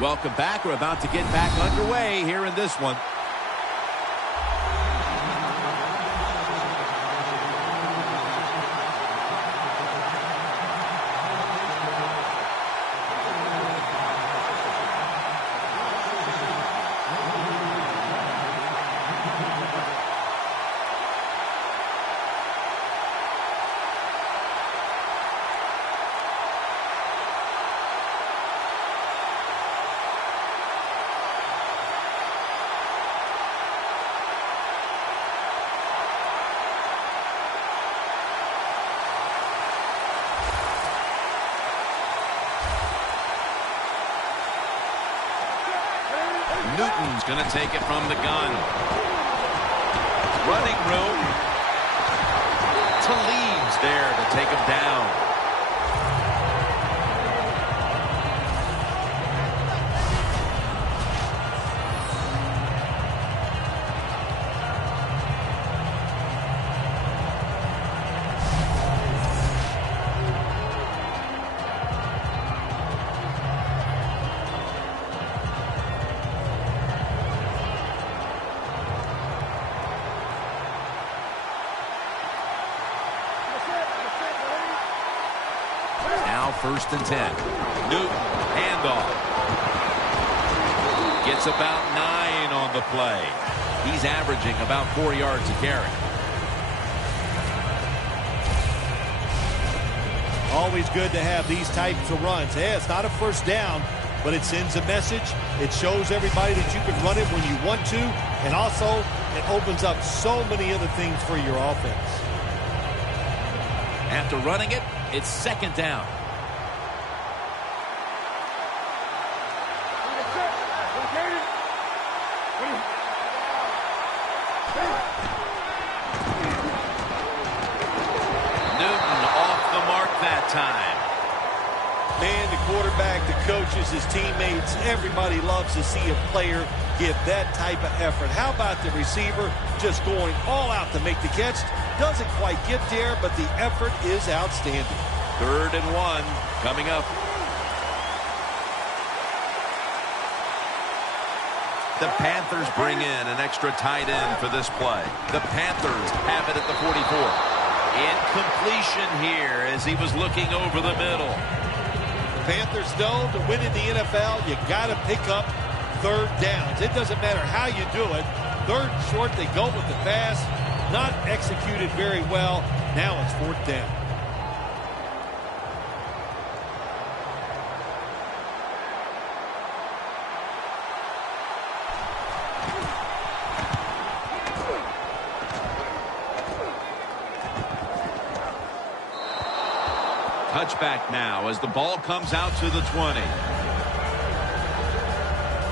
Welcome back. We're about to get back underway here in this one. Newton's going to take it from the gun. Running room. Talib's there to take him down. First and 10. Newton, handoff. Gets about 9 on the play. He's averaging about 4 yards a carry. Always good to have these types of runs. Hey, it's not a first down, but it sends a message. It shows everybody that you can run it when you want to, and also it opens up so many other things for your offense. After running it, it's second down. Time. Man, the quarterback, the coaches, his teammates, everybody loves to see a player give that type of effort. How about the receiver just going all out to make the catch? Doesn't quite get there, but the effort is outstanding. 3rd and 1 coming up. The Panthers bring in an extra tight end for this play. The Panthers have it at the 44. Incompletion here as he was looking over the middle. The Panthers know to win in the NFL, you got to pick up 3rd downs. It doesn't matter how you do it. 3rd and short, they go with the pass. Not executed very well. Now it's 4th down. Touchback now as the ball comes out to the 20.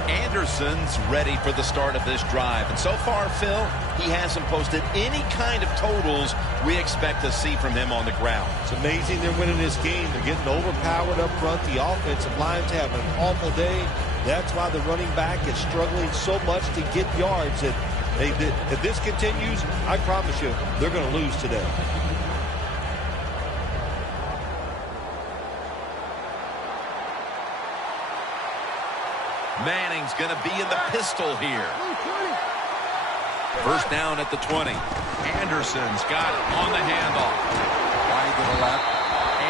Anderson's ready for the start of this drive. And so far, Phil, he hasn't posted any kind of totals we expect to see from him on the ground. It's amazing they're winning this game. They're getting overpowered up front. The offensive line's having an awful day. That's why the running back is struggling so much to get yards. And if this continues, I promise you, they're going to lose today. Manning's going to be in the pistol here. First down at the 20. Anderson's got it on the handoff. Wide to the left.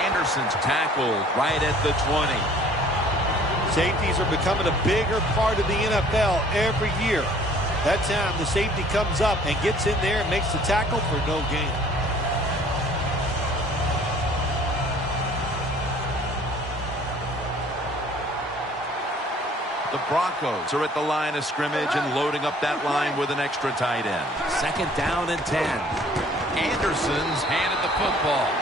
Anderson's tackled right at the 20. Safeties are becoming a bigger part of the NFL every year. That time the safety comes up and gets in there and makes the tackle for no gain. The Broncos are at the line of scrimmage and loading up that line with an extra tight end. Second down and 10. Anderson's handed the football.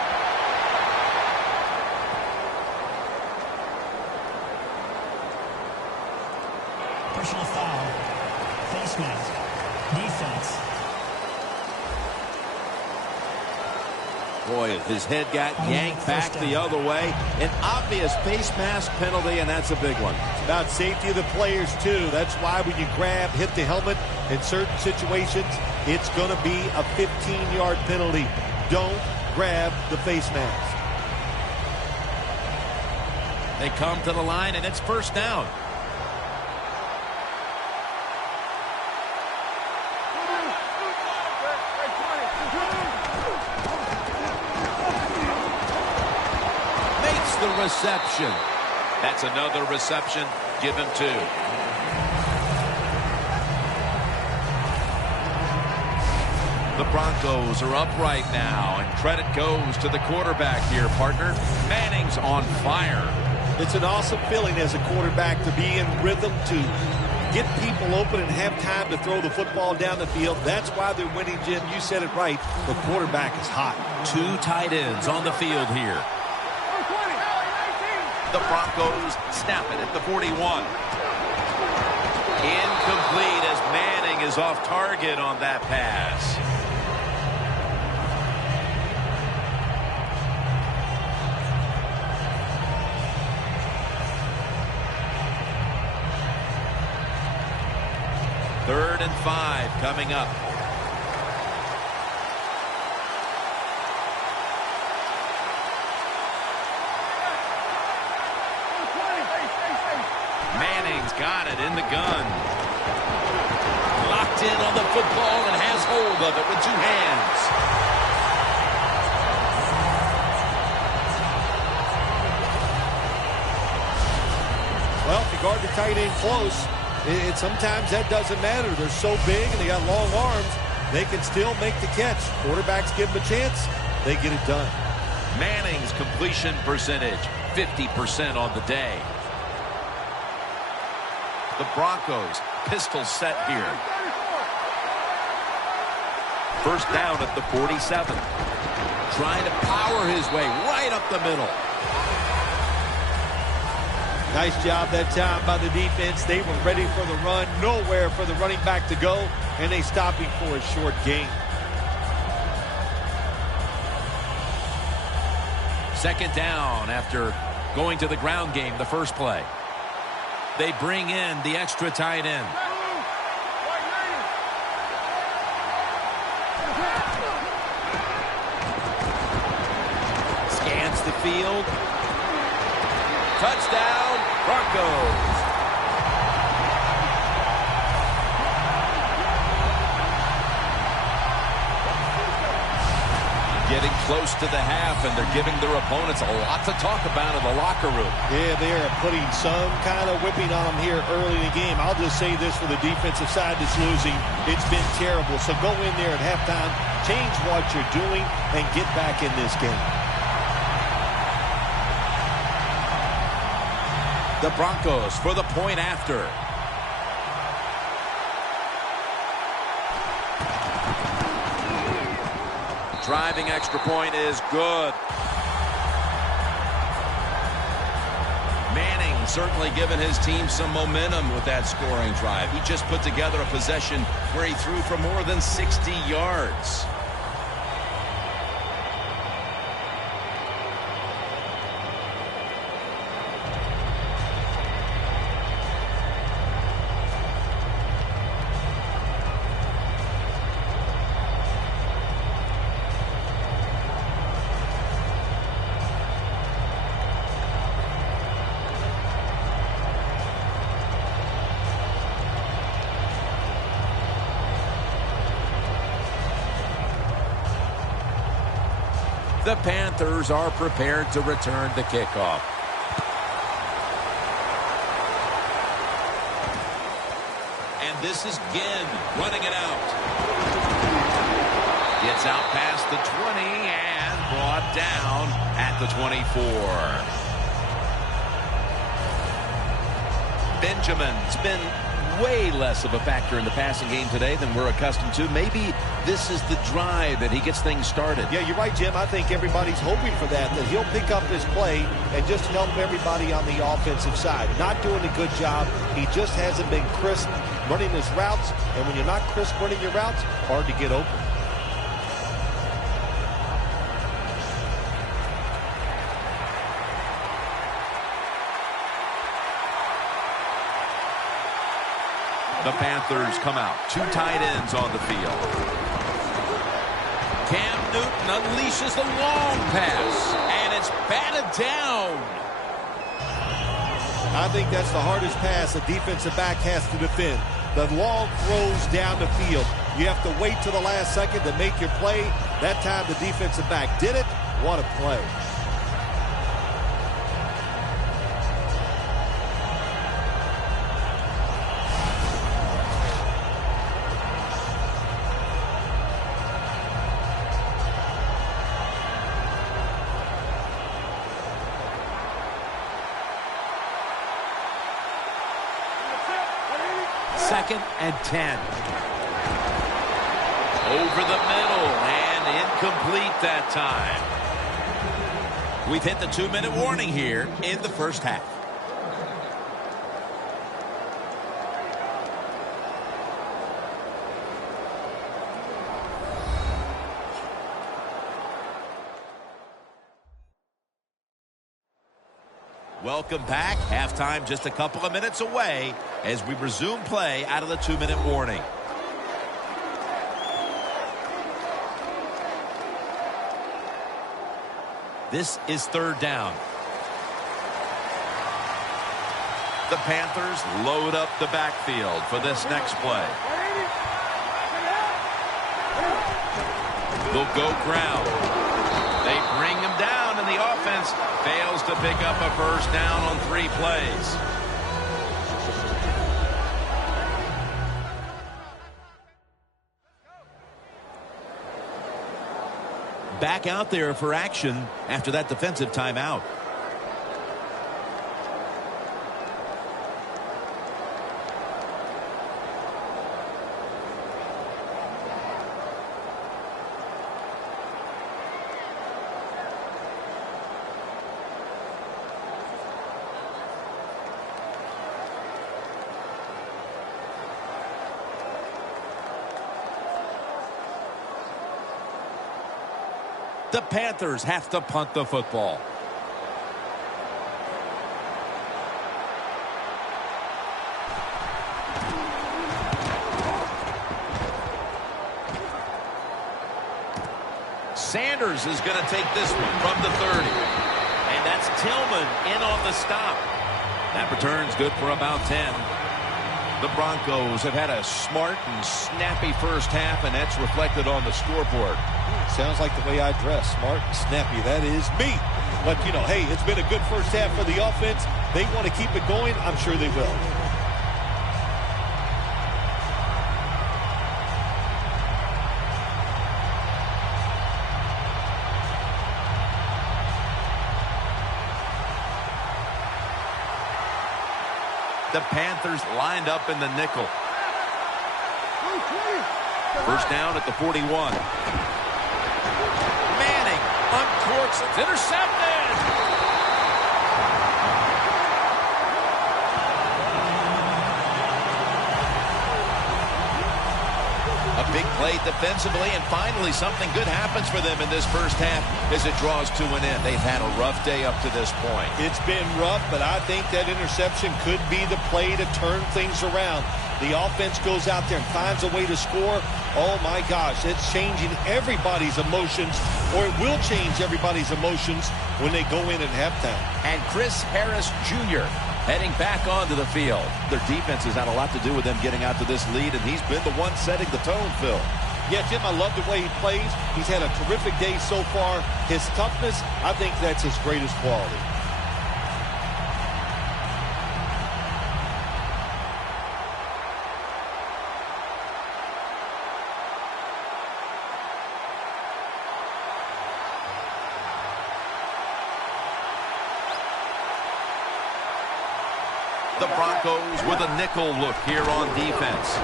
Personal foul. Face mask. Defense. Boy, his head got yanked back the other way. An obvious face mask penalty, and that's a big one. It's about safety of the players, too. That's why when you grab, hit the helmet in certain situations, it's going to be a 15-yard penalty. Don't grab the face mask. They come to the line, and it's first down. reception. That's another reception. Give him 2. The Broncos are up right now, and credit goes to the quarterback here, partner. Manning's on fire. It's an awesome feeling as a quarterback to be in rhythm, to get people open and have time to throw the football down the field. That's why they're winning, Jim. You said it right. The quarterback is hot. 2 tight ends on the field here. The Broncos snap it at the 41. Incomplete as Manning is off target on that pass. Third and 5 coming up. Manning's got it in the gun. Locked in on the football and has hold of it with 2 hands. Well, if you guard the tight end close, sometimes that doesn't matter. They're so big and they got long arms, they can still make the catch. Quarterbacks give them a chance, they get it done. Manning's completion percentage, 50% on the day. The Broncos, pistol set here. First down at the 47. Trying to power his way right up the middle. Nice job that time by the defense. They were ready for the run. Nowhere for the running back to go, and they stopped him for a short gain. Second down after going to the ground game the first play. They bring in the extra tight end. Scans the field. Touchdown, Broncos. Getting close to the half, and they're giving their opponents a lot to talk about in the locker room. Yeah, they are putting some kind of whipping on them here early in the game. I'll just say this for the defensive side that's losing. It's been terrible. So go in there at halftime, change what you're doing, and get back in this game. The Broncos for the point after. Driving extra point is good. Manning certainly given his team some momentum with that scoring drive. He just put together a possession where he threw for more than 60 yards. The Panthers are prepared to return the kickoff. And this is Ginn running it out. Gets out past the 20 and brought down at the 24. Benjamin's been way less of a factor in the passing game today than we're accustomed to. Maybe this is the drive that he gets things started. Yeah, you're right, Jim. I think everybody's hoping for that he'll pick up this play and just help everybody on the offensive side. Not doing a good job. He just hasn't been crisp running his routes, and when you're not crisp running your routes, hard to get open. The Panthers come out. 2 tight ends on the field. Cam Newton unleashes the long pass, and it's batted down. I think that's the hardest pass a defensive back has to defend. The long throws down the field. You have to wait till the last second to make your play. That time the defensive back did it. What a play. 2nd and 10. Over the middle and incomplete that time. We've hit the 2-minute warning here in the first half. Welcome back. Halftime just a couple of minutes away as we resume play out of the 2-minute warning. This is 3rd down. The Panthers load up the backfield for this next play. They'll go ground. They bring him down, and the offense fails to pick up a first down on 3 plays. Back out there for action after that defensive timeout. The Panthers have to punt the football. Sanders is going to take this one from the 30. And that's Tillman in on the stop. That return's good for about 10. The Broncos have had a smart and snappy first half, and that's reflected on the scoreboard. Sounds like the way I dress. Smart and snappy. That is me. But, you know, hey, it's been a good first half for the offense. They want to keep it going. I'm sure they will. The Panthers lined up in the nickel. First down at the 41. Manning uncorks. It's intercepted. A big play defensively, and finally something good happens for them in this first half as it draws to an end. They've had a rough day up to this point. It's been rough, but I think that interception could be the play to turn things around. The offense goes out there and finds a way to score. Oh, my gosh, it's changing everybody's emotions, or it will change everybody's emotions when they go in at halftime. And Chris Harris Jr. heading back onto the field. Their defense has had a lot to do with them getting out to this lead, and he's been the one setting the tone, Phil. Yeah, Jim, I love the way he plays. He's had a terrific day so far. His toughness, I think that's his greatest quality. The Broncos with a nickel look here on defense.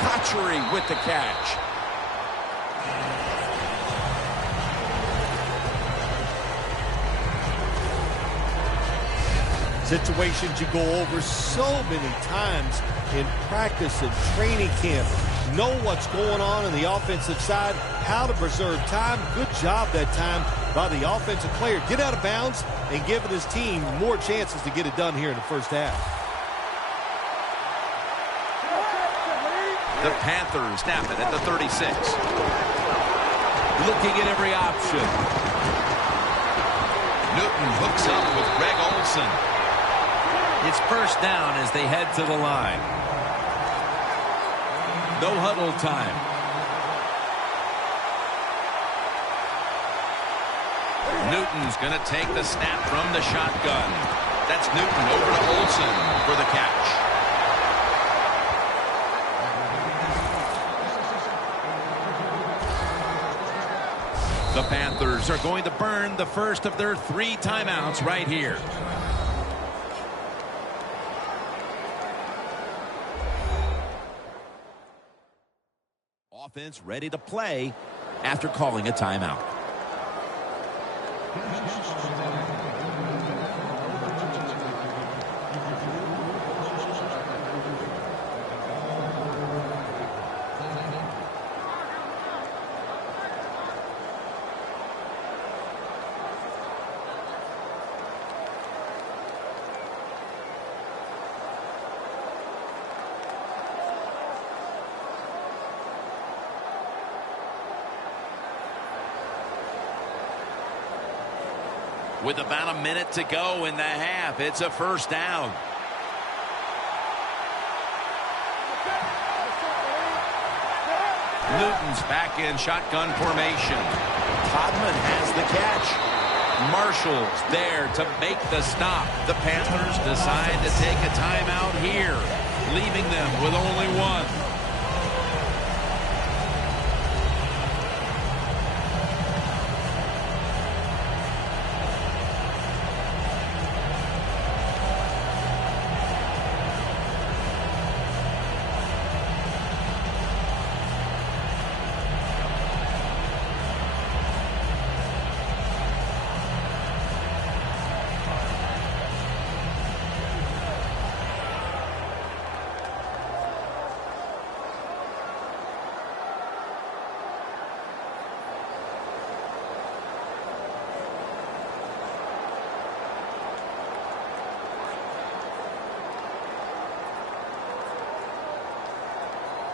Cotchery with the catch. Situations you go over so many times in practice and training camp. Know what's going on the offensive side, how to preserve time. Good job that time by the offensive player. Get out of bounds and giving his team more chances to get it done here in the first half. The Panthers snap it at the 36. Looking at every option. Newton hooks up with Greg Olsen. It's first down as they head to the line. No huddle time. Newton's going to take the snap from the shotgun. That's Newton over to Olsen for the catch. The Panthers are going to burn the first of their 3 timeouts right here. Offense ready to play after calling a timeout. With about a minute to go in the half, it's a first down. Newton's back in shotgun formation. Todman has the catch. Marshall's there to make the stop. The Panthers decide to take a timeout here, leaving them with only one.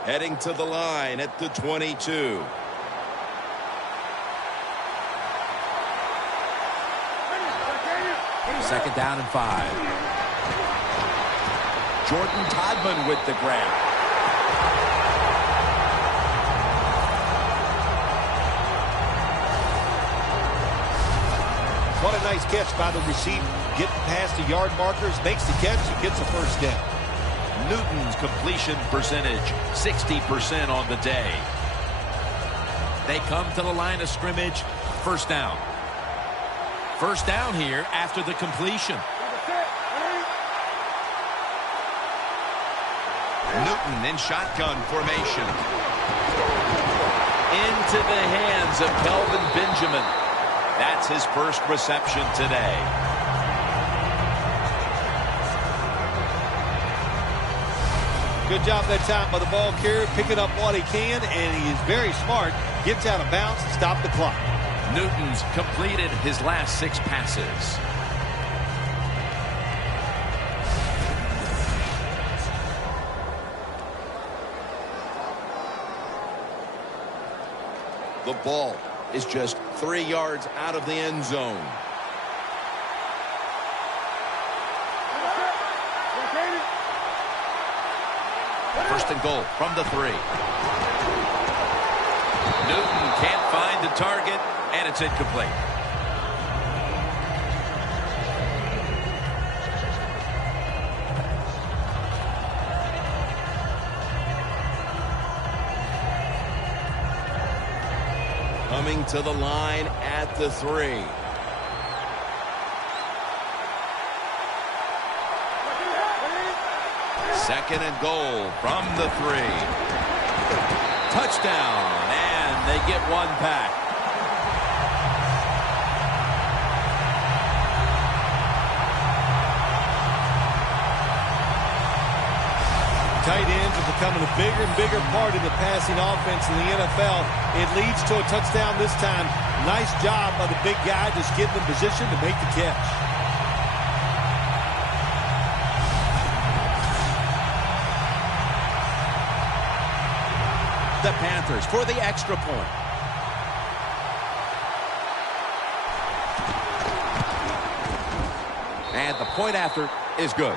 Heading to the line at the 22. Second down and 5. Jordan Todman with the grab. What a nice catch by the receiver. Getting past the yard markers, makes the catch, and gets a first down. Newton's completion percentage, 60% on the day. They come to the line of scrimmage, first down. First down here after the completion. Newton in shotgun formation. Into the hands of Kelvin Benjamin. That's his first reception today. Good job that time by the ball carrier, picking up what he can, and he is very smart. Gets out of bounds to stop the clock. Newton's completed his last 6 passes. The ball is just 3 yards out of the end zone. First and goal from the 3. Newton can't find the target, and it's incomplete. Coming to the line at the 3. Second and goal from the 3. Touchdown, and they get one back. Tight ends are becoming a bigger and bigger part of the passing offense in the NFL. It leads to a touchdown this time. Nice job by the big guy just getting in position to make the catch. The Panthers for the extra point. And the point after is good.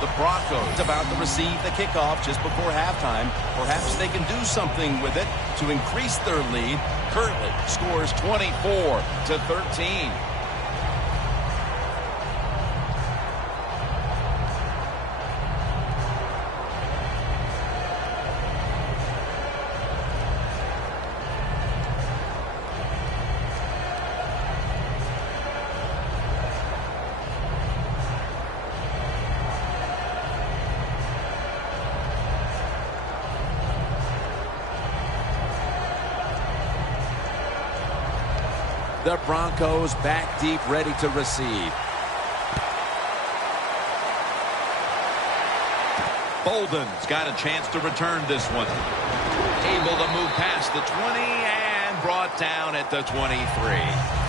The Broncos about to receive the kickoff just before halftime. Perhaps they can do something with it to increase their lead. Currently scores 24-13. The Broncos back deep, ready to receive. Bolden's got a chance to return this one. Able to move past the 20 and brought down at the 23.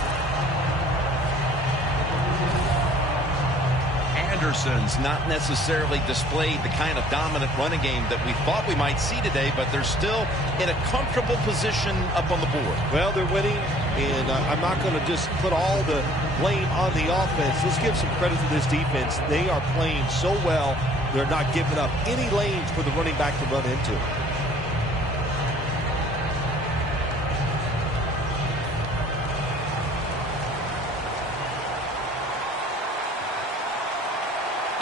Anderson's not necessarily displayed the kind of dominant running game that we thought we might see today, but they're still in a comfortable position up on the board. Well, they're winning, and I'm not going to just put all the blame on the offense. Let's give some credit to this defense. They are playing so well. They're not giving up any lanes for the running back to run into.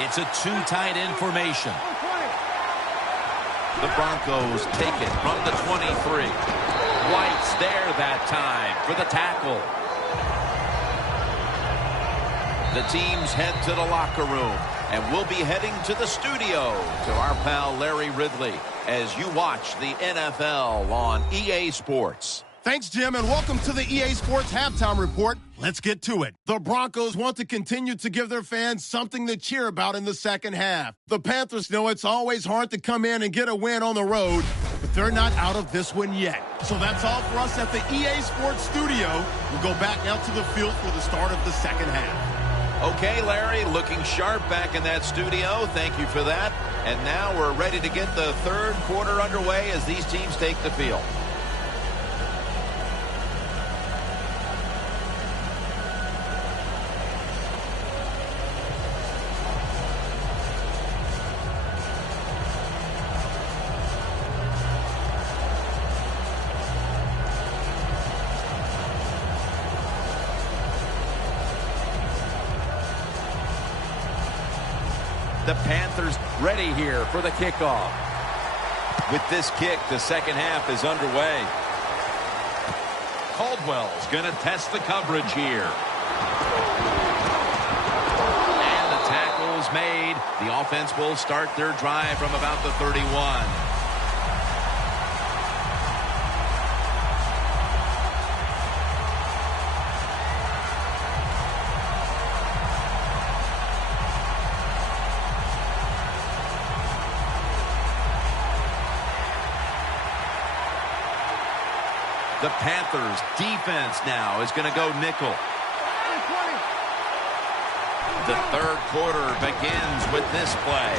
It's a two-tight end formation. The Broncos take it from the 23. White's there that time for the tackle. The teams head to the locker room, and we'll be heading to the studio to our pal Larry Ridley as you watch the NFL on EA Sports. Thanks, Jim, and welcome to the EA Sports Halftime Report. Let's get to it. The Broncos want to continue to give their fans something to cheer about in the second half. The Panthers know it's always hard to come in and get a win on the road, but they're not out of this one yet. So that's all for us at the EA Sports studio. We'll go back out to the field for the start of the second half. Okay, Larry, looking sharp back in that studio. Thank you for that. And now we're ready to get the third quarter underway as these teams take the field. The Panthers ready here for the kickoff. With this kick, the second half is underway. Caldwell's going to test the coverage here. And the tackle's made. The offense will start their drive from about the 31. The Panthers defense now is going to go nickel. The third quarter begins with this play.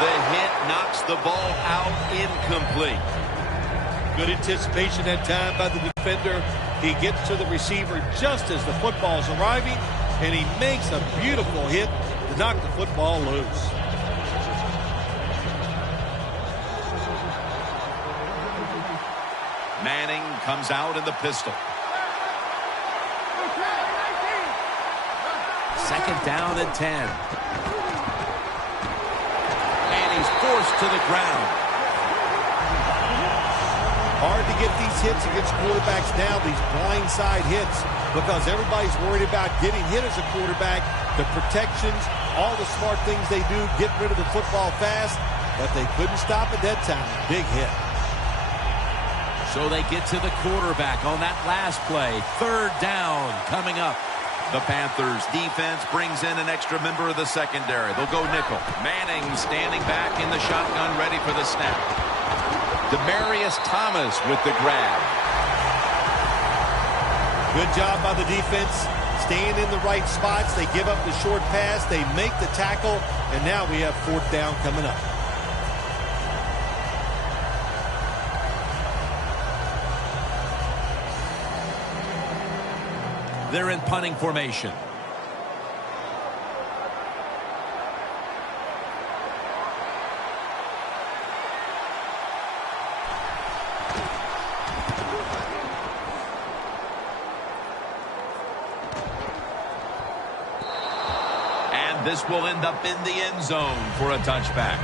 The hit knocks the ball out incomplete. Good anticipation that time by the defender. He gets to the receiver just as the football is arriving, and he makes a beautiful hit to knock the football loose. Manning comes out in the pistol. Second down and 10. And he's forced to the ground. Hard to get these hits against quarterbacks now, these blindside hits, because everybody's worried about getting hit as a quarterback, the protections, all the smart things they do, get rid of the football fast, but they couldn't stop it that time. Big hit. So they get to the quarterback on that last play. Third down coming up. The Panthers defense brings in an extra member of the secondary. They'll go nickel. Manning standing back in the shotgun, ready for the snap. Demaryius Thomas with the grab. Good job by the defense. Staying in the right spots. They give up the short pass. They make the tackle. And now we have fourth down coming up. They're in punting formation. And this will end up in the end zone for a touchback.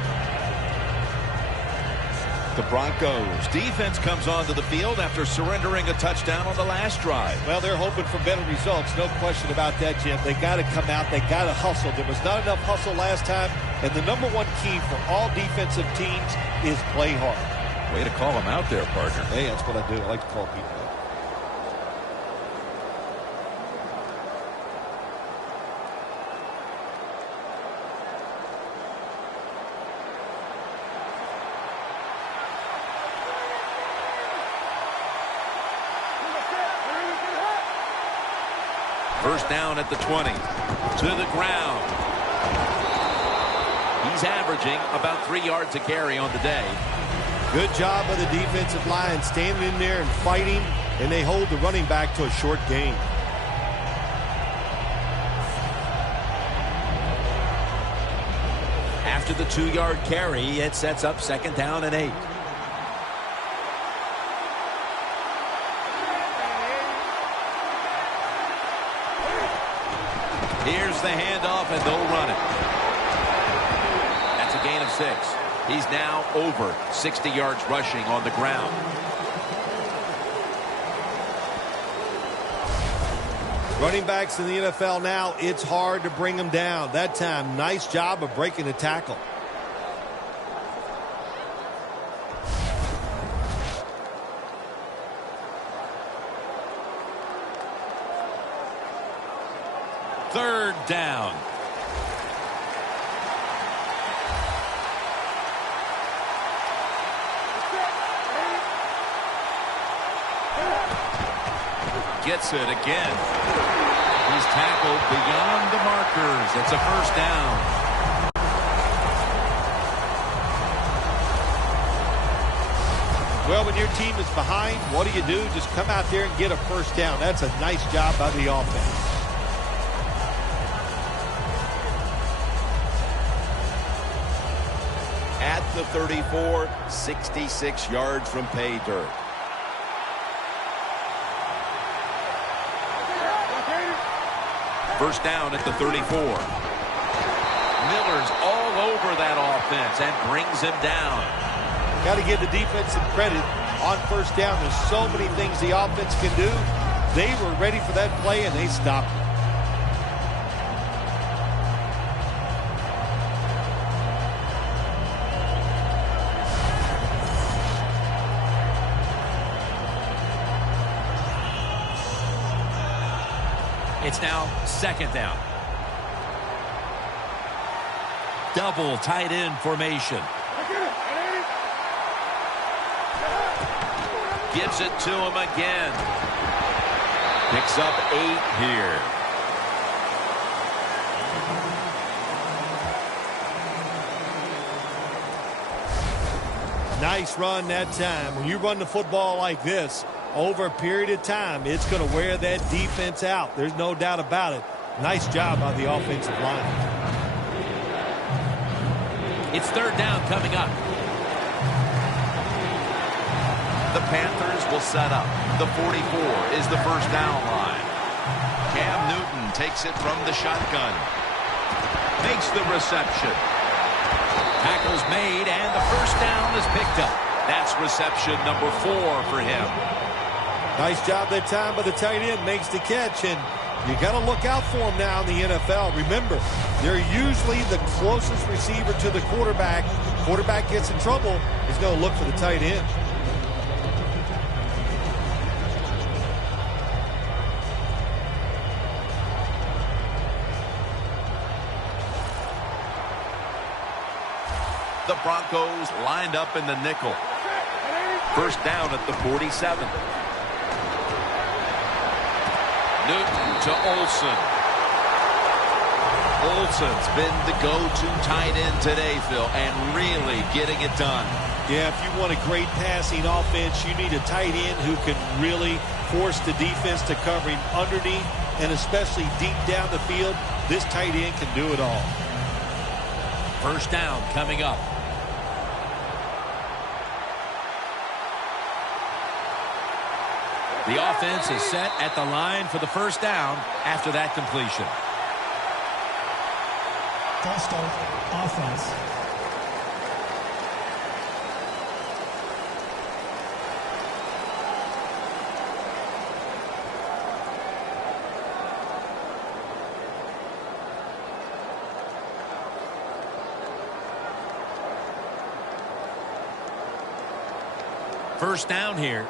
The Broncos defense comes onto the field after surrendering a touchdown on the last drive. Well, they're hoping for better results. No question about that, Jim. They got to come out. They got to hustle. There was not enough hustle last time. And the number one key for all defensive teams is play hard. Way to call him out there, partner. Hey, that's what I do. I like to call people out. First down at the 20. To the ground. He's averaging about 3 yards a carry on the day. Good job of the defensive line standing in there and fighting, and they hold the running back to a short gain. After the 2-yard carry, it sets up 2nd down and 8. Here's the handoff, and they'll run it. That's a gain of 6. He's now over 60 yards rushing on the ground. Running backs in the NFL now, it's hard to bring them down. That time, nice job of breaking the tackle. Third down. Gets it again. He's tackled beyond the markers. It's a first down. Well, when your team is behind, what do? Just come out there and get a first down. That's a nice job by the offense. At the 34, 66 yards from pay dirt. First down at the 34. Miller's all over that offense and brings him down. Got to give the defense some credit on first down. There's so many things the offense can do. They were ready for that play, and they stopped it. It's now 2nd down. Double tight end formation. Gives it to him again. Picks up 8 here. Nice run that time. When you run the football like this, over a period of time, it's going to wear that defense out. There's no doubt about it. Nice job by the offensive line. It's 3rd down coming up. The Panthers will set up. The 44 is the first down line. Cam Newton takes it from the shotgun. Makes the reception. Tackle's made, and the first down is picked up. That's reception number 4 for him. Nice job that time by the tight end. Makes the catch, and you got to look out for him now in the NFL. Remember, they're usually the closest receiver to the quarterback. Quarterback gets in trouble, he's going to look for the tight end. The Broncos lined up in the nickel. First down at the 47. Newton to Olsen. Olsen's been the go-to tight end today, Phil, and really getting it done. Yeah, if you want a great passing offense, you need a tight end who can really force the defense to cover him underneath and especially deep down the field. This tight end can do it all. First down coming up. The offense is set at the line for the first down after that completion. False start, offense. First down here.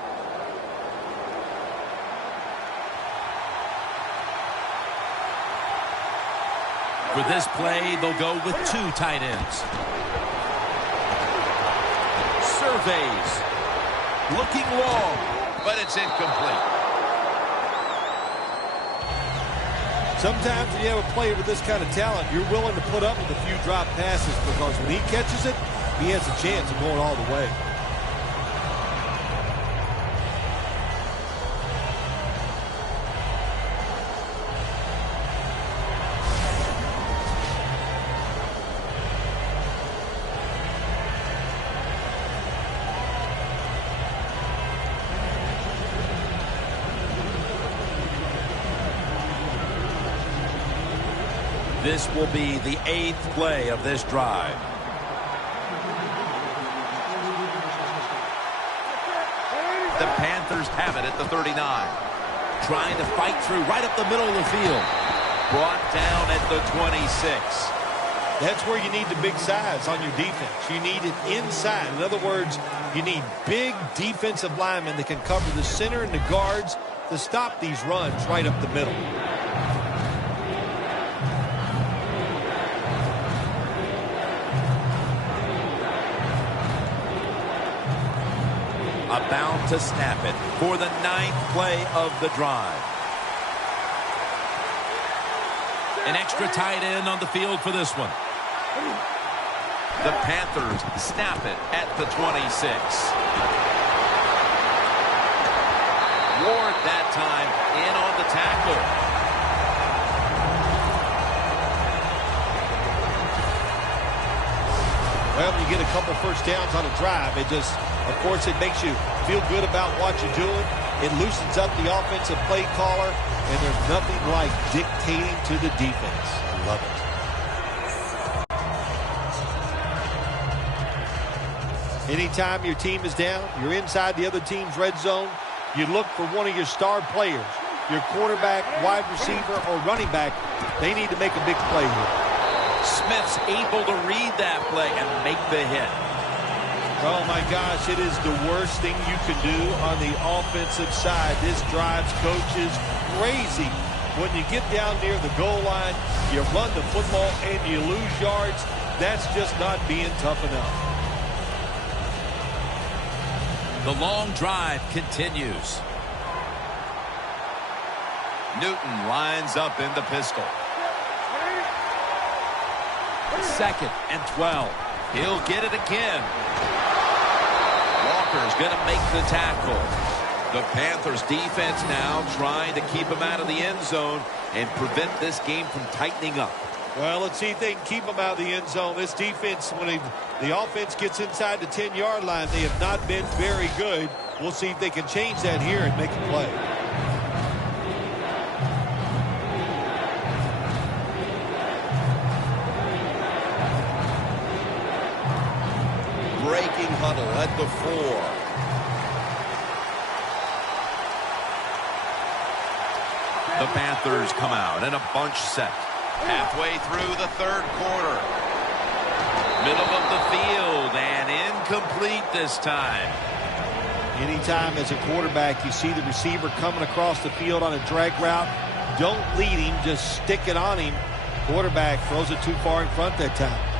For this play, they'll go with 2 tight ends. Surveys. Looking long, but it's incomplete. Sometimes when you have a player with this kind of talent, you're willing to put up with a few drop passes because when he catches it, he has a chance of going all the way. This will be the 8th play of this drive. The Panthers have it at the 39. Trying to fight through right up the middle of the field. Brought down at the 26. That's where you need the big size on your defense. You need it inside. In other words, you need big defensive linemen that can cover the center and the guards to stop these runs right up the middle. About to snap it for the 9th play of the drive. An extra tight end on the field for this one. The Panthers snap it at the 26. Ward that time in on the tackle. Well, when you get a couple first downs on a drive, it just, of course, it makes you feel good about what you're doing. It loosens up the offensive play caller, and there's nothing like dictating to the defense. I love it. Anytime your team is down, you're inside the other team's red zone, you look for one of your star players, your quarterback, wide receiver, or running back. They need to make a big play here. Smith's able to read that play and make the hit. Oh, my gosh, it is the worst thing you can do on the offensive side. This drives coaches crazy. When you get down near the goal line, you run the football and you lose yards. That's just not being tough enough. The long drive continues. Newton lines up in the pistol. 2nd and 12. He'll get it again. Walker's going to make the tackle. The Panthers defense now trying to keep him out of the end zone and prevent this game from tightening up. Well, let's see if they can keep him out of the end zone. This defense, when the offense gets inside the 10-yard line, they have not been very good. We'll see if they can change that here and make a play. Breaking huddle at the 4. The Panthers come out in a bunch set. Halfway through the 3rd quarter. Middle of the field and incomplete this time. Anytime as a quarterback you see the receiver coming across the field on a drag route, don't lead him, just stick it on him. Quarterback throws it too far in front that time.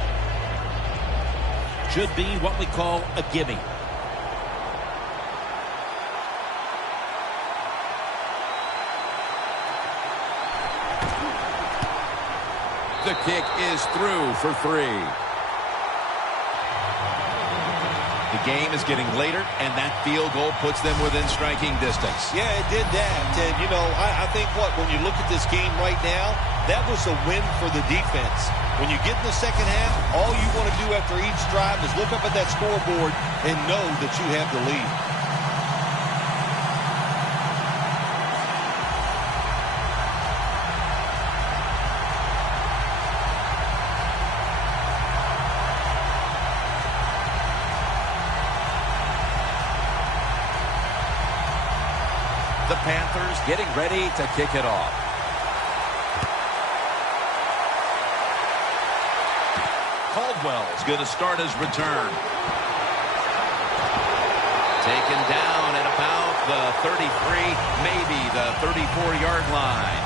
Should be what we call a gimme. The kick is through for 3. The game is getting later, and that field goal puts them within striking distance. Yeah, it did that. And, you know, I think when you look at this game right now, that was a win for the defense. When you get in the second half, all you want to do after each drive is look up at that scoreboard and know that you have the lead. The Panthers getting ready to kick it off. Caldwell's going to start his return. Taken down at about the 33, maybe the 34-yard line.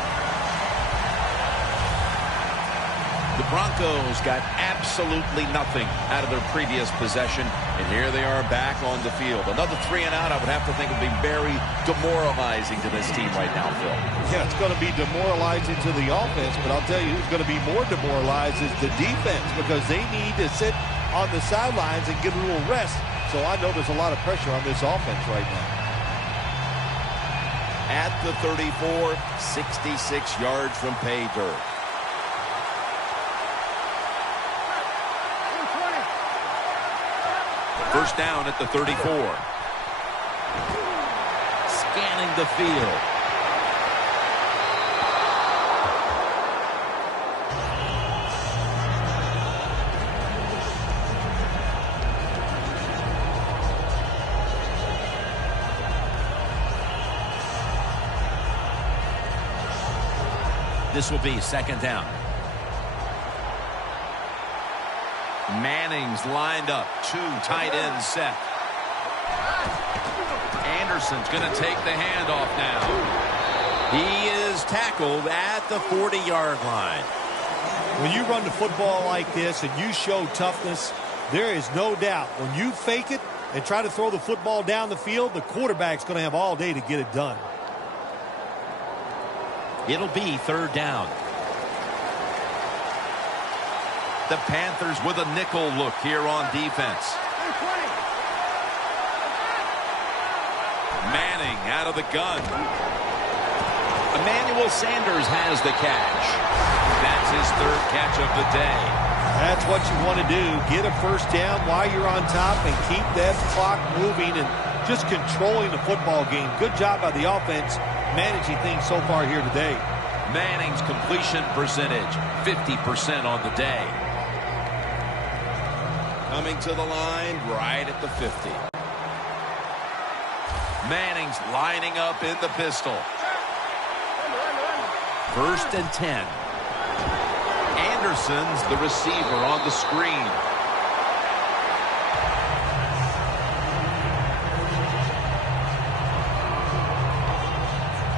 The Broncos got absolutely nothing out of their previous possession, and here they are back on the field. Another 3 and out, I would have to think, would be very demoralizing to this team right now, Phil. Yeah, it's going to be demoralizing to the offense, but I'll tell you who's going to be more demoralized is the defense, because they need to sit on the sidelines and get a little rest. So I know there's a lot of pressure on this offense right now. At the 34, 66 yards from pay dirt. First down at the 34. Scanning the field. This will be second down. Manning's lined up. 2 tight ends set. Anderson's going to take the handoff now. He is tackled at the 40-yard line. When you run the football like this and you show toughness, there is no doubt when you fake it and try to throw the football down the field, the quarterback's going to have all day to get it done. It'll be third down. The Panthers with a nickel look here on defense. Manning out of the gun. Emmanuel Sanders has the catch. That's his third catch of the day. That's what you want to do. Get a first down while you're on top and keep that clock moving and just controlling the football game. Good job by the offense managing things so far here today. Manning's completion percentage, 50% on the day. Coming to the line right at the 50. Manning's lining up in the pistol. First and 10. Anderson's the receiver on the screen.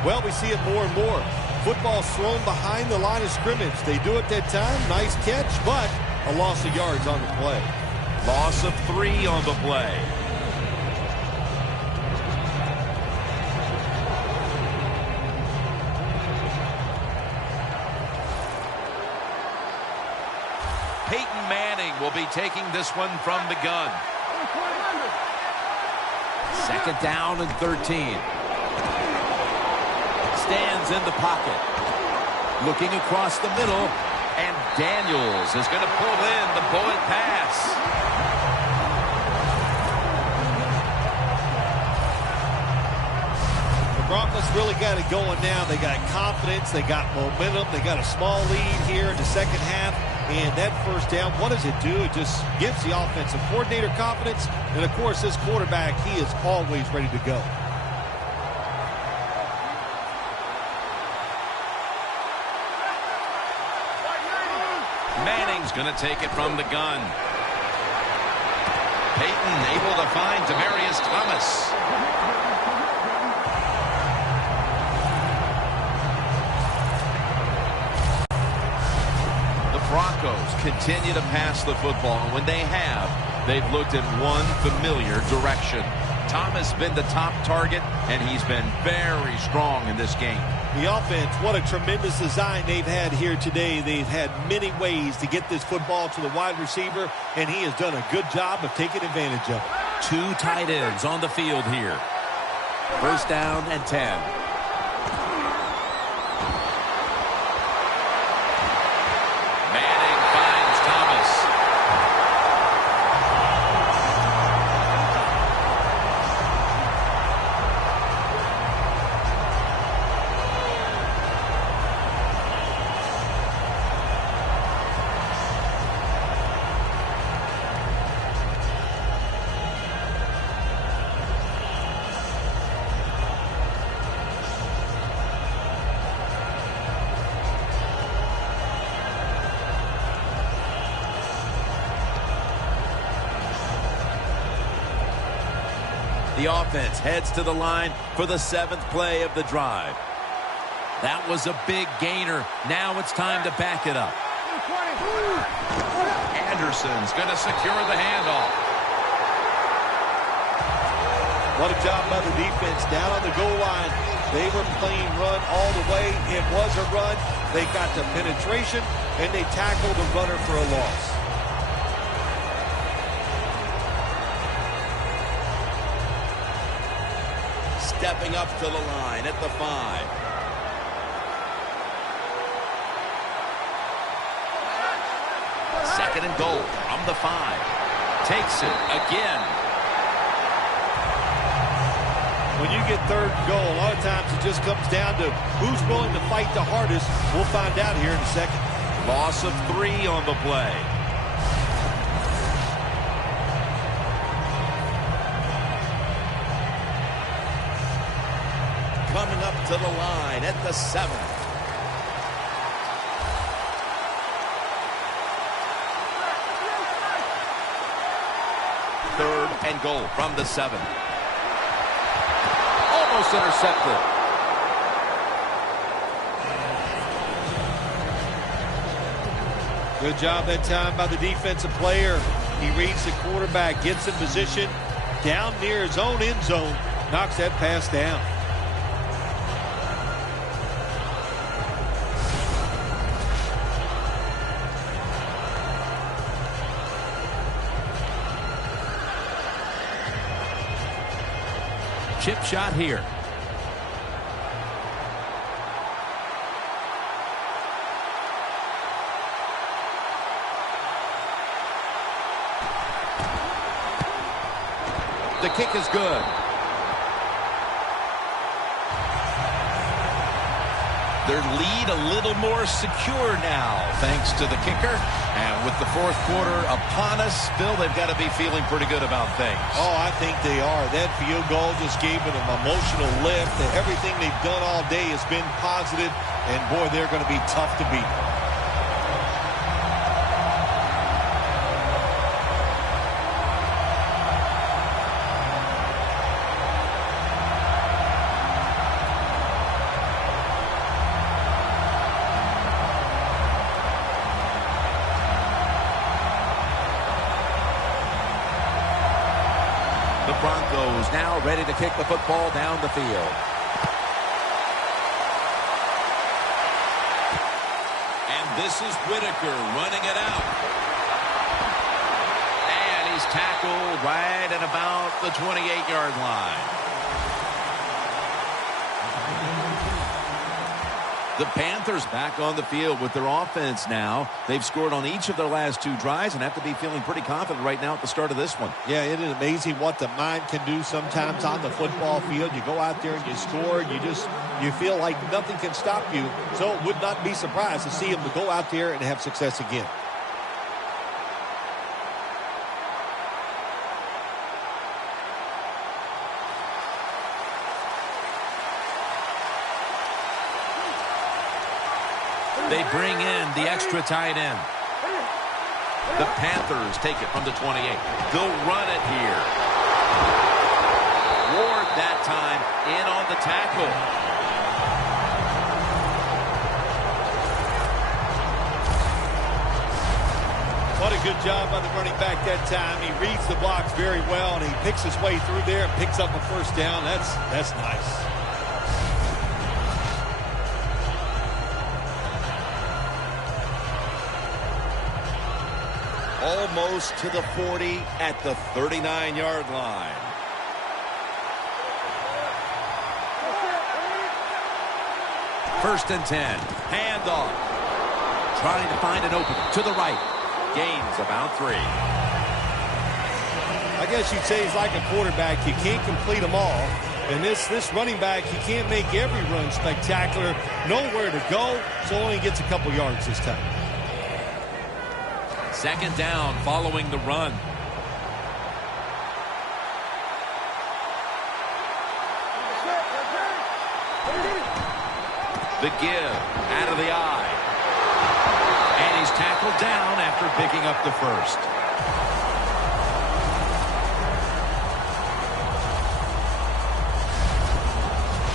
Well, we see it more and more. Football thrown behind the line of scrimmage. They do it that time. Nice catch, but a loss of yards on the play. Loss of 3 on the play. Peyton Manning will be taking this one from the gun. Second down and 13. Stands in the pocket. Looking across the middle. And Daniels is going to pull in the bullet pass. The Broncos really got it going now. They got confidence. They got momentum. They got a small lead here in the second half. And that first down, what does it do? It just gives the offensive coordinator confidence. And, of course, this quarterback, he is always ready to go. Manning's going to take it from the gun. Peyton able to find Demaryius Thomas. The Broncos continue to pass the football, and when they have, they've looked in one familiar direction. Thomas been the top target, and he's been very strong in this game. The offense, what a tremendous design they've had here today. They've had many ways to get this football to the wide receiver, and he has done a good job of taking advantage of it. 2 tight ends on the field here. First down and 10. The offense heads to the line for the 7th play of the drive. That was a big gainer. Now it's time to back it up. Anderson's going to secure the handoff. What a job by the defense down on the goal line. They were playing run all the way. It was a run. They got the penetration, and they tackled the runner for a loss. Stepping up to the line at the 5. Second and goal from the 5. Takes it again. When you get third and goal, a lot of times it just comes down to who's willing to fight the hardest. We'll find out here in a second. Loss of 3 on the play. Coming up to the line at the 7. Third and goal from the 7. Almost intercepted. Good job that time by the defensive player. He reads the quarterback, gets in position, down near his own end zone, knocks that pass down. Chip shot here. The kick is good. Their lead a little more secure now, thanks to the kicker. And with the fourth quarter upon us, still they've got to be feeling pretty good about things. Oh, I think they are. That field goal just gave it an emotional lift. Everything they've done all day has been positive, and boy, they're going to be tough to beat. The Broncos now ready to kick the football down the field. And this is Whitaker running it out. And he's tackled right at about the 28-yard line. The Panthers back on the field with their offense now. They've scored on each of their last 2 drives and have to be feeling pretty confident right now at the start of this one. Yeah, it is amazing what the mind can do sometimes on the football field. You go out there and you score, and you feel like nothing can stop you. So it would not be surprised to see them to go out there and have success again. They bring in the extra tight end. The Panthers take it from the 28. They'll run it here. Ward that time in on the tackle. What a good job by the running back that time. He reads the blocks very well, and he picks his way through there and picks up a first down. That's nice. Almost to the 40 at the 39-yard line. First and 10. Handoff. Trying to find an opening to the right. Gains about 3. I guess you'd say he's like a quarterback. You can't complete them all. And this running back, he can't make every run spectacular. Nowhere to go, so only gets a couple yards this time. Second down following the run. The give out of the eye. And he's tackled down after picking up the first.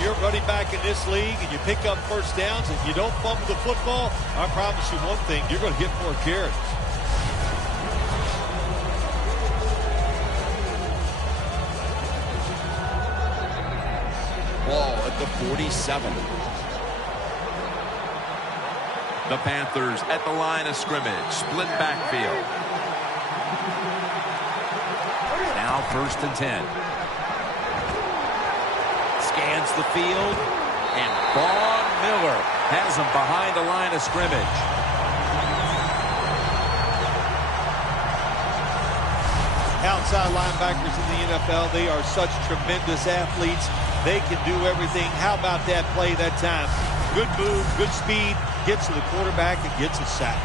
you're a running back in this league and you pick up first downs and you don't fumble the football, I promise you one thing, you're going to get more carries. Ball at the 47. The Panthers at the line of scrimmage. Split backfield. Now 1st and 10. Scans the field. And Von Miller has him behind the line of scrimmage. Outside linebackers in the NFL, they are such tremendous athletes. They can do everything. How about that play that time? Good move, good speed, gets to the quarterback and gets a sack.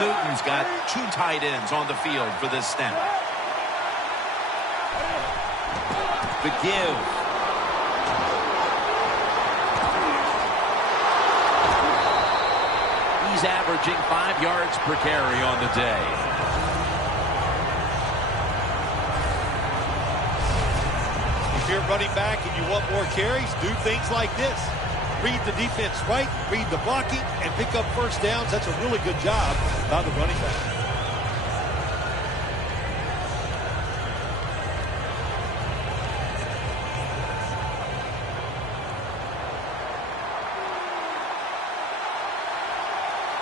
Newton's got 2 tight ends on the field for this snap. The give. He's averaging 5 yards per carry on the day. If you're running back and you want more carries, do things like this. Read the defense right, read the blocking, and pick up first downs. That's a really good job by the running back.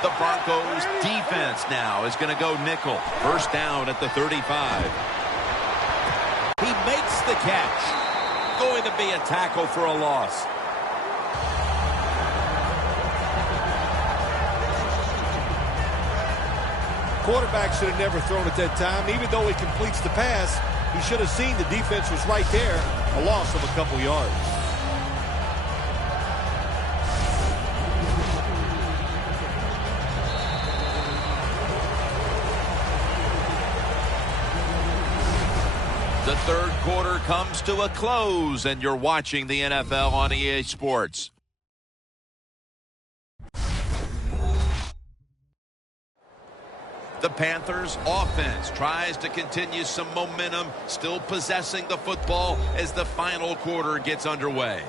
The Broncos defense now is going to go nickel. First down at the 35. He makes the catch. Going to be a tackle for a loss. Quarterback should have never thrown it that time. Even though he completes the pass, he should have seen the defense was right there. A loss of a couple yards. The third quarter comes to a close, and you're watching the NFL on EA Sports. The Panthers offense tries to continue some momentum, still possessing the football as the final quarter gets underway.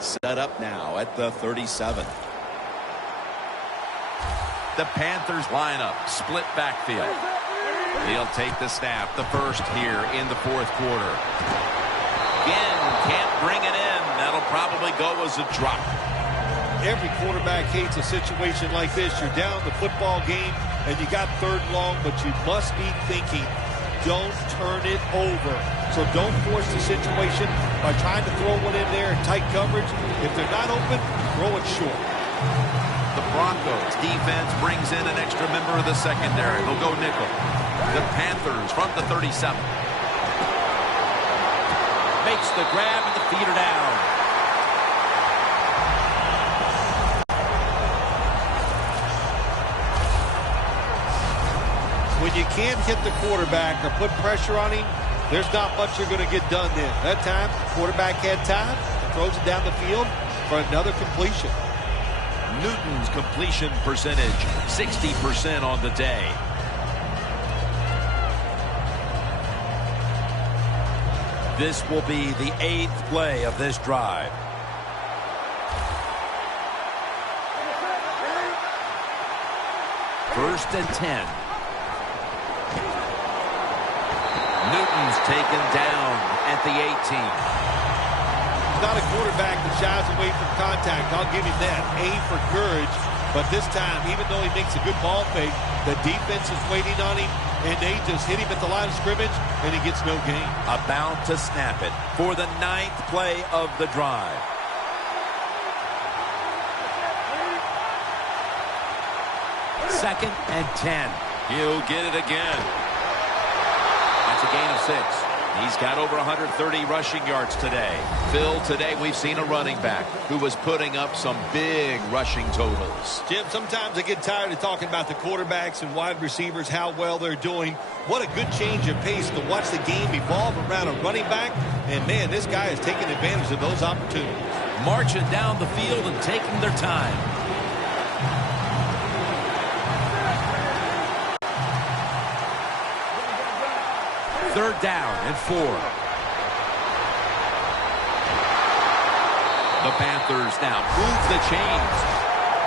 Set up now at the 37. The Panthers lineup, split backfield. He'll take the snap, the first here in the fourth quarter. Again, can't bring it in. That'll probably go as a drop. Every quarterback hates a situation like this. You're down the football game and you got 3rd and long, but you must be thinking, don't turn it over. So don't force the situation by trying to throw one in there in tight coverage. If they're not open, throw it short. The Broncos defense brings in an extra member of the secondary. They'll go nickel. The Panthers from the 37. Makes the grab and the feet are down. When you can't hit the quarterback or put pressure on him, there's not much you're going to get done then. That time, the quarterback had time, throws it down the field for another completion. Newton's completion percentage, 60% on the day. This will be the 8th play of this drive. First and 10. Newton's taken down at the 18. He's not a quarterback that shies away from contact. I'll give him that. A for courage. But this time, even though he makes a good ball fake, the defense is waiting on him, and they just hit him at the line of scrimmage, and he gets no gain. About to snap it for the 9th play of the drive. Second and 10. He'll get it again. That's a gain of 6. He's got over 130 rushing yards today. Phil, today we've seen a running back who was putting up some big rushing totals. Jim, sometimes I get tired of talking about the quarterbacks and wide receivers, how well they're doing. What a good change of pace to watch the game evolve around a running back. And, man, this guy is taking advantage of those opportunities. Marching down the field and taking their time. Third down and 4. The Panthers now move the chains.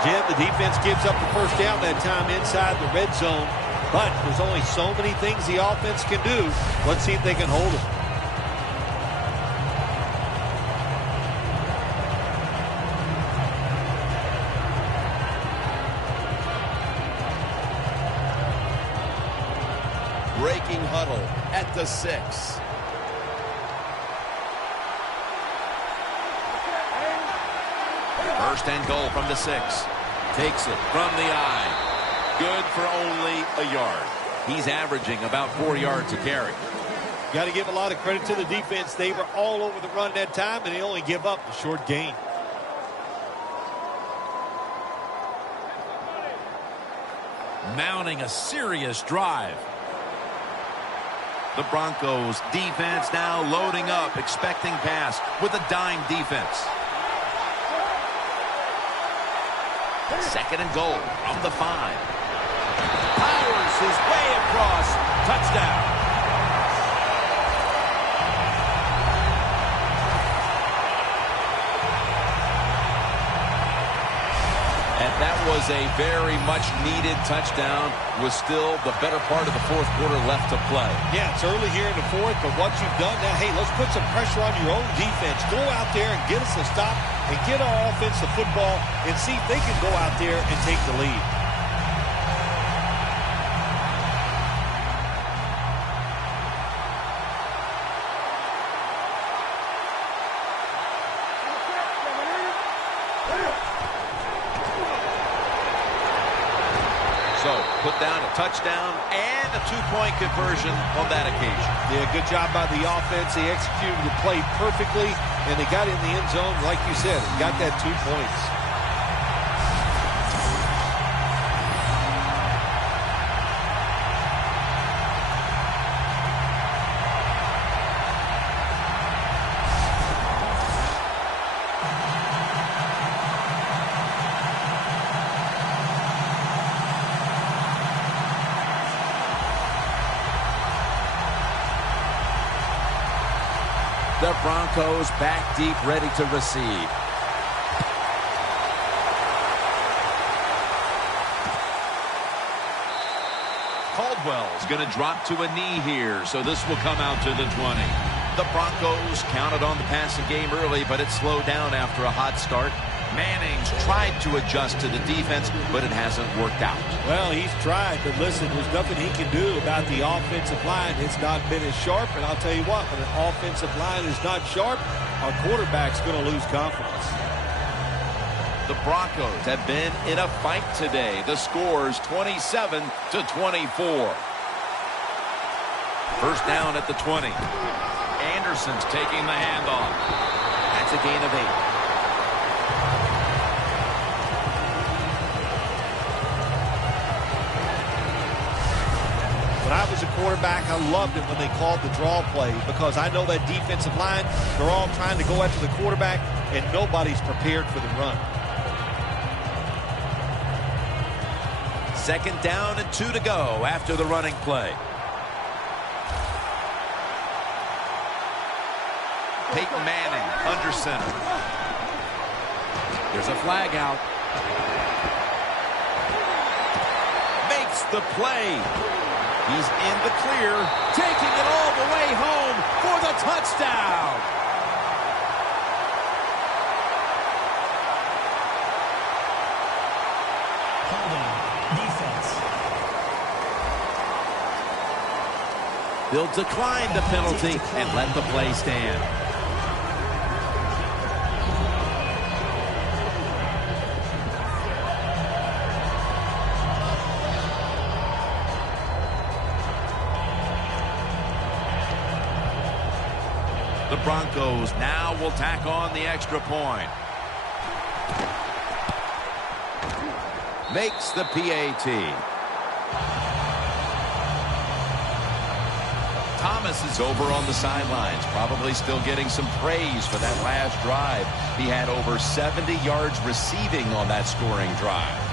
Jim, the defense gives up the first down that time inside the red zone. But there's only so many things the offense can do. Let's see if they can hold it. Breaking huddle at the 6. First and goal from the 6. Takes it from the eye. Good for only a yard. He's averaging about 4 yards a carry. Got to give a lot of credit to the defense. They were all over the run that time, and they only give up a short gain. Mounting a serious drive. The Broncos defense now loading up, expecting pass with a dime defense. Second and goal from the 5. Powers his way across. Touchdown. And that was a very much needed touchdown with still the better part of the fourth quarter left to play. Yeah, it's early here in the fourth, but what you've done now, hey, let's put some pressure on your own defense. Go out there and get us a stop and get our offense the football and see if they can go out there and take the lead. So, put down a touchdown and a two-point conversion on that occasion. Yeah, good job by the offense. They executed the play perfectly, and they got in the end zone, like you said, got that 2 points. The Broncos back deep, ready to receive. Caldwell's going to drop to a knee here, so this will come out to the 20. The Broncos counted on the passing game early, but it slowed down after a hot start. Manning's tried to adjust to the defense, but it hasn't worked out. Well, he's tried, but listen, there's nothing he can do about the offensive line. It's not been as sharp, and I'll tell you what, when an offensive line is not sharp, our quarterback's going to lose confidence. The Broncos have been in a fight today. The score's 27-24. First down at the 20. Anderson's taking the handoff. That's a gain of 8. When I was a quarterback, I loved it when they called the draw play because I know that defensive line, they're all trying to go after the quarterback, and nobody's prepared for the run. Second down and 2 to go after the running play. Peyton Manning under center. There's a flag out. Makes the play. He's in the clear, taking it all the way home for the touchdown. Holding. Defense. They'll decline the penalty and let the play stand. Broncos now will tack on the extra point. Makes the PAT. Thomas is over on the sidelines, probably still getting some praise for that last drive. He had over 70 yards receiving on that scoring drive.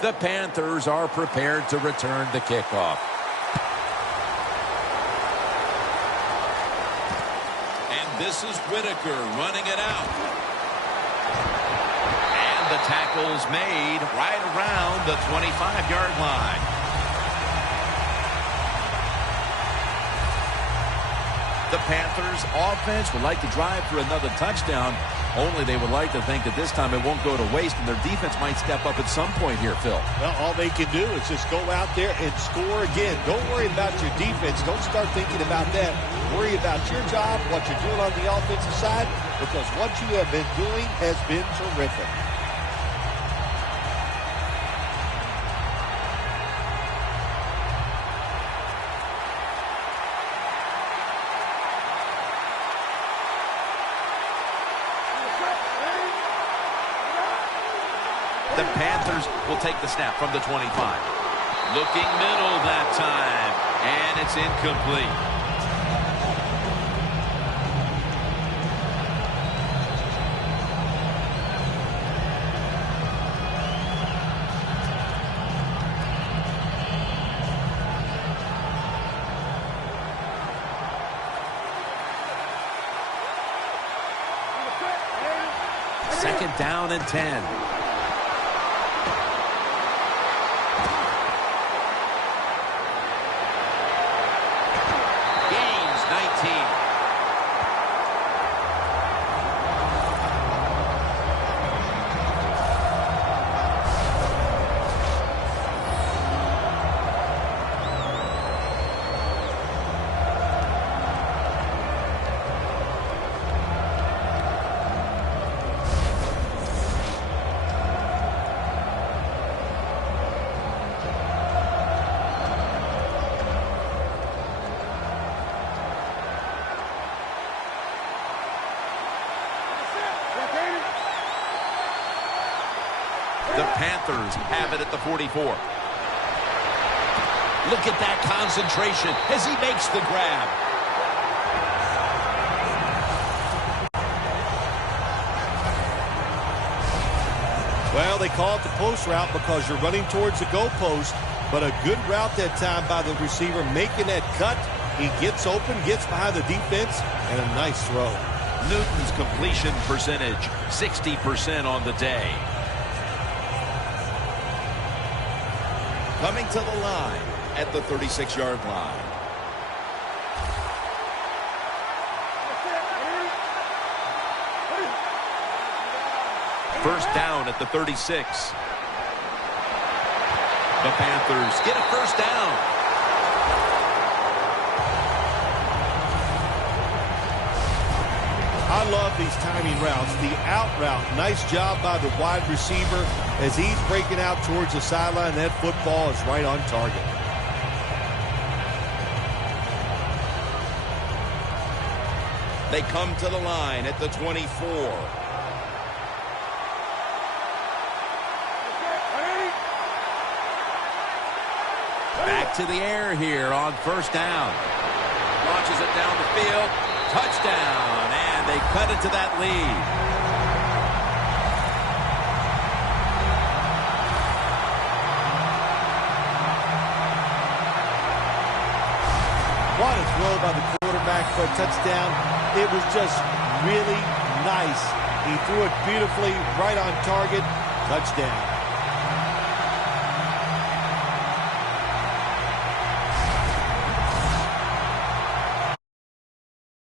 The Panthers are prepared to return the kickoff. And this is Whitaker running it out. And the tackle's made right around the 25-yard line. The Panthers offense would like to drive for another touchdown. Only they would like to think that this time it won't go to waste, and their defense might step up at some point here, Phil. Well, all they can do is just go out there and score again. Don't worry about your defense. Don't start thinking about that. Worry about your job, what you're doing on the offensive side, because what you have been doing has been terrific. The Panthers will take the snap from the 25. Looking middle that time, and it's incomplete. Second down and 10. The Panthers have it at the 44. Look at that concentration as he makes the grab. Well, they call it the post route because you're running towards the goalpost, but a good route that time by the receiver, making that cut. He gets open, gets behind the defense, and a nice throw. Newton's completion percentage, 60% on the day. Coming to the line at the 36-yard line. First down at the 36. The Panthers get a first down. I love these timing routes. The out route, nice job by the wide receiver as he's breaking out towards the sideline. That football is right on target. They come to the line at the 24. Back to the air here on first down. Launches it down the field. Touchdown. And they cut into that lead. What a throw by the quarterback for a touchdown. It was just really nice. He threw it beautifully, right on target. Touchdown.